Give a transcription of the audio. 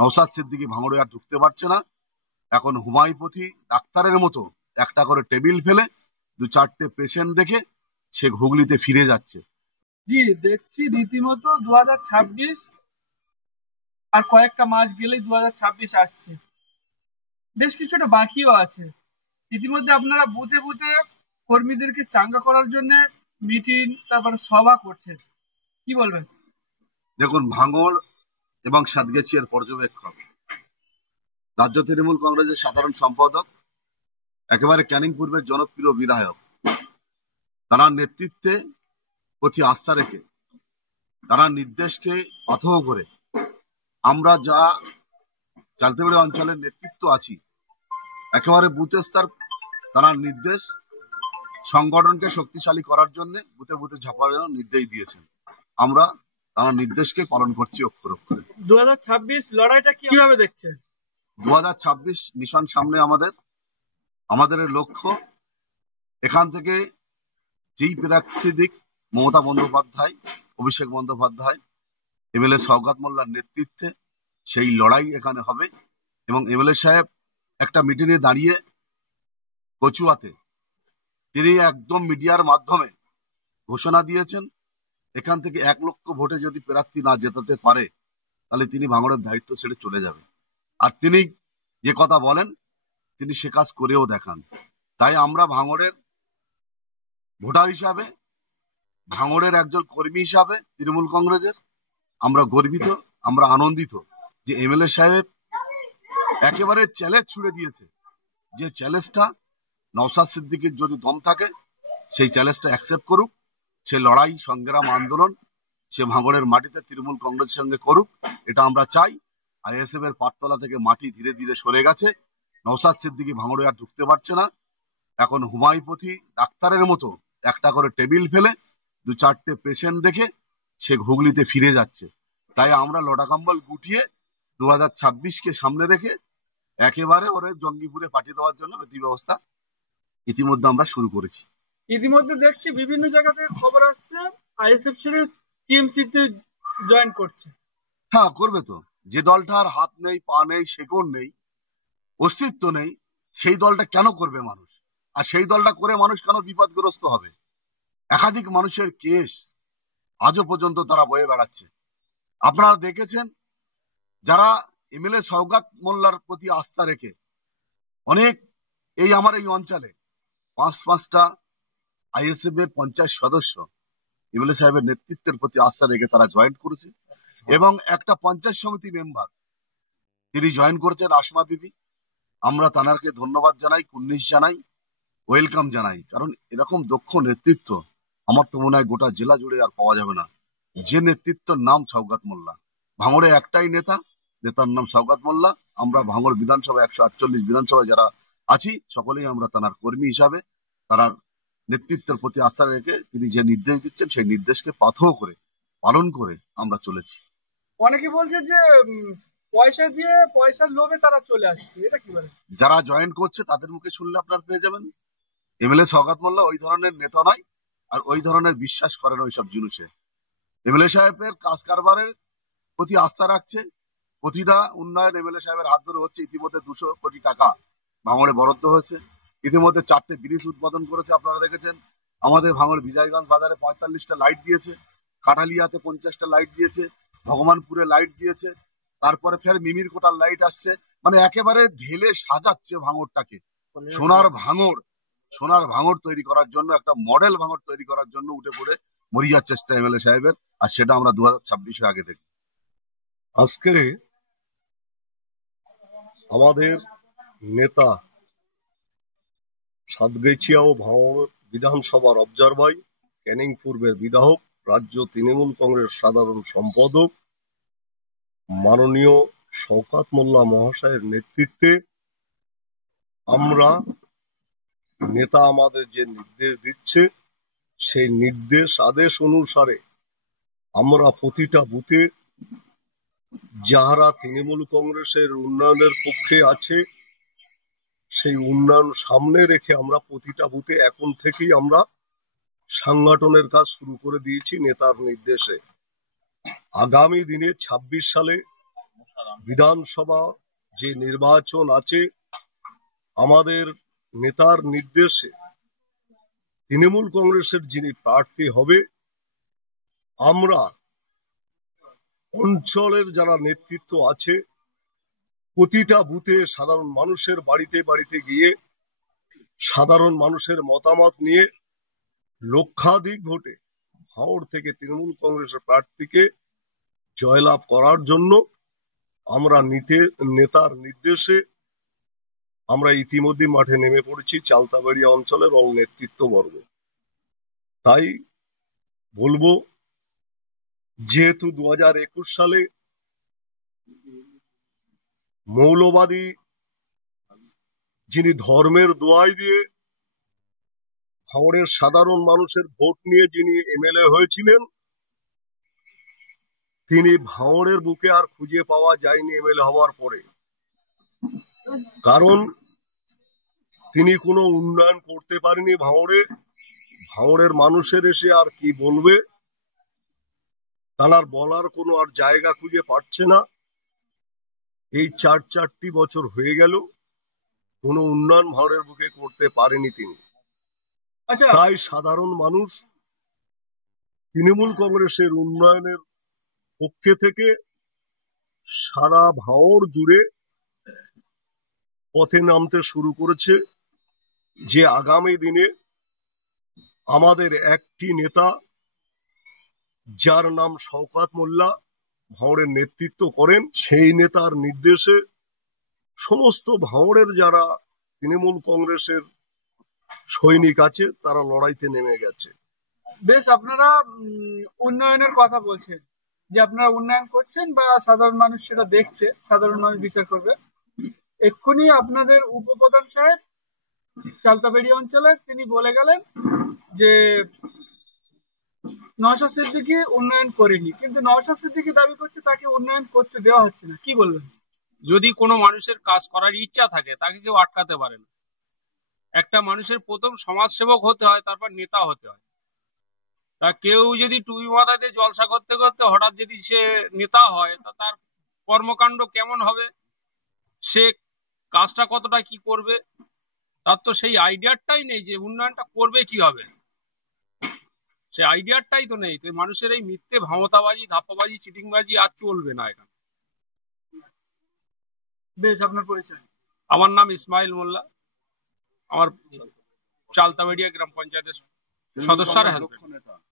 নওশাদ সিদ্দিকী ভাঙড়ে আর ঢুকতে পারছে না। এখন হুমায়ুপতি ডাক্তারের মতো একটা করে টেবিল ফেলে 2-4টে পেশেন্ট দেখে সে হুগলিতে ফিরে যাচ্ছে। জি, দেখছি রীতিমতো 2026 আর কয়েকটা মাস গেলেই 2026 আসছে। বেশ কিছুটা বাকিও আছে। ইতিমধ্যে আপনারা বুথে বুথে কর্মীদেরকে চাঙ্গা করার জন্য মিটিং, তারপরে সভা করছেন, কি বলবেন? দেখুন, ভাঙড় এবং সাতগাছিয়ার পর্যবেক্ষক, রাজ্য তৃণমূল কংগ্রেসের সাধারণ সম্পাদক, একেবারে ক্যানিং পূর্বের জনপ্রিয় বিধায়ক, তারা নেতৃত্বে প্রতি আস্থা রেখে, তারা নির্দেশকে অথহ করে আমরা যা চালতেবাড়ি অঞ্চলের নেতৃত্ব আছি, একেবারে বুথ স্তর, তারা নির্দেশ সংগঠনকে শক্তিশালী করার জন্য বুথে বুথে ঝাঁপানোর নির্দেশ দিয়েছেন। আমরা তারা নির্দেশকে পালন করছি অক্ষর অক্ষরে। 2026 লড়াইটা কিভাবে দেখছেন? 2026 মিশন সামনে আমাদের লক্ষ্য, এখান থেকে যেই প্রার্থী দিক, মমতা বন্দ্যোপাধ্যায়, অভিষেক বন্দ্যোপাধ্যায়, এমএলএ শওকত মোল্লার নেতৃত্বে সেই লড়াই এখানে হবে। এবং এমএলএ সাহেব একটা মিটিংয়ে দাঁড়িয়ে কচুয়াতে তিনি একদম মিডিয়ার মাধ্যমে ঘোষণা দিয়েছেন, এখান থেকে 1 লক্ষ ভোটে যদি প্রার্থী না জেতাতে পারে তাহলে তিনি ভাঙড়ের দায়িত্ব ছেড়ে চলে যাবে। আর তিনি যে কথা বলেন তিনি সে কাজ করেও দেখান। তাই আমরা ভাঙড়ের ভোটার হিসাবে, ভাঙড়ের একজন কর্মী হিসাবে তৃণমূল কংগ্রেসের আমরা গর্বিত, আমরা আনন্দিত যে এমএলএ সাহেব একেবারে চ্যালেঞ্জ ছুড়ে দিয়েছে। যে চ্যালেঞ্জটা নওশাদ সিদ্দিকীর যদি দম থাকে সেই চ্যালেঞ্জটা অ্যাকসেপ্ট করুক, সে লড়াই সংগ্রাম আন্দোলন সে ভাঙড়ের মাটিতে তৃণমূল কংগ্রেসের সঙ্গে করুক, এটা আমরা চাই। আইএসএফ এর পাততলা থেকে মাটি ধীরে ধীরে সরে গেছে। নওশাদ সিদ্দিকী ভাঙড়ে আর ঢুকতে পারছে না। এখন হুমায়ুপতি ডাক্তারের মতো একটা করে টেবিল ফেলে 2-4টে পেশেন্ট দেখে সে হুগলিতে ফিরে যাচ্ছে। তাই আমরা লটা কম্বল গুটিয়ে 2026কে সামনে রেখে একেবারে ওরে জঙ্গিপুরে পাঠিয়ে দেওয়ার জন্য ব্যবস্থা ইতিমধ্যে আমরা শুরু করেছি। ইতিমধ্যে দেখছি বিভিন্ন জায়গা থেকে খবর আসছে আইএসএফ ছেড়ে টিএমসি তে জয়েন করছে। হ্যাঁ, করবে তো। যে দলটার হাত নেই, পা নেই, শেকড় নেই, অস্তিত্ব নেই, সেই দলটা কেন করবে মানুষ? আর সেই দলটা করে মানুষ কেন বিপদগ্রস্ত হবে? একাধিক মানুষের কেস আজও পর্যন্ত তারা বয়ে বেড়াচ্ছে। আপনারা দেখেছেন, যারা এমএলএ শওকত মোল্লার প্রতি আস্থা রেখে অনেক আমার এই অঞ্চলে 5-5টা আইএসএফ এর পঞ্চায়েত সদস্য এমএলএ সাহেবের নেতৃত্বের প্রতি আস্থা রেখে তারা জয়েন করেছে। এবং একটা পঞ্চায়েত সমিতি মেম্বার তিনি জয়েন করেছেন, আসমা বিবি। আমরা তানারকে ধন্যবাদ জানাই, কুর্নিশ জানাই, ওয়েলকাম জানাই। কারণ এরকম দক্ষ নেতৃত্ব আমার তো মনে হয় গোটা জেলা জুড়ে আর পাওয়া যাবে না। যে নেতৃত্বের নাম শওকত মোল্লা। ভাঙড়ে একটাই নেতার নাম শওকত মোল্লা। আমরা ভাঙড় বিধানসভা 148 বিধানসভায় যারা আছি সকলেই আমরা তার কর্মী হিসাবে তার নেতৃত্বের প্রতি আস্থা রেখে তিনি যে নির্দেশ দিচ্ছেন সেই নির্দেশকে পাথেয় করে পালন করে আমরা চলেছি। অনেকে বলছে যে পয়সা দিয়ে, পয়সার লোভে তারা চলে আসছে, এটা কি বলেন? যারা জয়েন করছে তাদের মুখে শুনলে আপনার পেয়ে যাবেন। এমএলএ শওকত মোল্লা ওই ধরনের নেতা নয়, আর ওই ধরনের বিশ্বাস করেন ওইসব জিনিসে। এমএলএ সাহেবের কাজ কারবারের প্রতি আস্থা রাখছে। প্রতিটা উন্নয়ন এমএলএ সাহেবের হাত ধরে হচ্ছে। ইতিমধ্যে 200 কোটি টাকা ভাঙড়ে বরাদ্দ হয়েছে। ইতিমধ্যে 4টে ব্রিজ উদ্বোধন করেছে, আপনারা দেখেছেন। আমাদের ভাঙড় বিজয়গঞ্জ বাজারে 45টা লাইট দিয়েছে, কাঠালিয়াতে 50টা লাইট দিয়েছে, ভগবানপুরে লাইট দিয়েছে, তারপরে ফের মিমির কোটার লাইট আসছে। মানে একেবারে ঢেলে সাজাচ্ছে ভাঙড়টাকে। সোনার ভাঙড় তৈরি করার জন্য, একটা মডেল ভাঙড় তৈরি করার জন্য উঠে পড়ে মরিয়ার চেষ্টা এমএলএ সাহেবের। আর সেটা আমরা 2026-এর আগে দেখি। আজকে আমাদের নেতা সাতগাছিয়া ও ভাঙড় বিধানসভার অবজারভার, ক্যানিং পূর্বের বিধায়ক, রাজ্য তৃণমূল কংগ্রেস সাধারণ সম্পাদক মাননীয় শওকত মোল্লা মহাশয়ের নেতৃত্বে আমরা নেতা আমাদের যে নির্দেশ দিচ্ছে সেই নির্দেশ আদেশ অনুসারে আমরা প্রতিটা বুথে যারা তৃণমূল কংগ্রেসের উন্নয়নের পক্ষে আছে সেই উন্নয়ন সামনে রেখে আমরা প্রতিটা বুথে এখন থেকেই আমরা সংগঠনের কাজ শুরু করে দিয়েছি নেতার নির্দেশে। আগামী দিনে 26 সালে বিধানসভা যে নির্বাচন আছে, আমাদের নেতার নির্দেশে তৃণমূল কংগ্রেসের যিনি প্রার্থী হবে, আমরা অঞ্চলের যারা নেতৃত্ব আছে প্রতিটা বুথে সাধারণ মানুষের বাড়িতে বাড়িতে গিয়ে সাধারণ মানুষের মতামত নিয়ে লক্ষাধিক ভোটে হাওড় থেকে তৃণমূল কংগ্রেসের প্রার্থীকে জয়লাভ করার জন্য আমরা নেতার নির্দেশে আমরা ইতিমধ্যে মাঠে নেমে পড়েছি, চালতাবাড়িয়া অঞ্চলের অল নেতৃত্ববর্গ। তাই বলবো, যেহেতু 2021 সালে মৌলবাদী যিনি ধর্মের দোহাই দিয়ে হাওড়ের সাধারণ মানুষের ভোট নিয়ে যিনি এমএলএ হয়েছিলেন, তিনি ভাঙড়ের বুকে আর খুঁজে পাওয়া যায়নি এমএলএ হওয়ার পরে। কারণ তিনি কোনো উন্নয়ন করতে পারেনি ভাঙড়ে। ভাঙড়ের মানুষের এসে আর কি বলবে, তার বলার কোনো আর জায়গা খুঁজে পাচ্ছে না। এই 4টি বছর হয়ে গেল, কোনো উন্নয়ন ভাঙড়ের বুকে করতে পারেনি তিনি। তাই সাধারণ মানুষ তৃণমূল কংগ্রেসের উন্নয়নের পক্ষে থেকে সারা ভাঙড় জুড়ে পথে নামতে শুরু করেছে, যে আগামী দিনে আমাদের একটি নেতা, যার নাম শওকত মোল্লা, ভাঙড়ের নেতৃত্ব করেন। সেই নেতার নির্দেশে সমস্ত ভাঙড়ের যারা তৃণমূল কংগ্রেসের সৈনিক আছে তারা লড়াইতে নেমে গেছে। বেশ, আপনারা উন্নয়নের কথা বলছেন, যে আপনারা উন্নয়ন করছেন বা সাধারণ মানুষ সেটা দেখছে, সাধারণ মানুষ বিচার করবে। এক্ষুনি আপনাদের উপপ্রধান সাহেব চালতাবাড়িয়া অঞ্চলে তিনি বলে গেলেন যে নওশাদ সিদ্দিকী উন্নয়ন করেনি, কিন্তু নওশাদ সিদ্দিকী দাবি করছে তাকে উন্নয়ন করতে দেওয়া হচ্ছে না। কি বলবেন? যদি কোনো মানুষের কাজ করার ইচ্ছা থাকে তাকে কেউ আটকাতে পারে না। একটা মানুষের প্রথম সমাজসেবক হতে হয়, তারপর নেতা হতে হয়। তা কেউ যদি টুপি মাথাতে জলসা করতে করতে হঠাৎ যদি সে নেতা হয়, তা তার কর্মকাণ্ড কেমন হবে, সে কাজটা কতটা কি করবে, তার তো সেই আইডিয়াটাই নেই যে উন্নয়নটা করবে কি হবে। সে আইডিয়াটাই তো নেই। তো মানুষের এই মিথ্যে ভামতাবাজি, ধাপ্পাবাজি, চিটিংবাজি আর চলবে না এখানে। বেশ, আপনার পরিচয়? আমার নাম ইসমাইল মোল্লা, আমার চালতাবাড়িয়া গ্রাম পঞ্চায়েতের সদস্য আর হাজবেন্ড।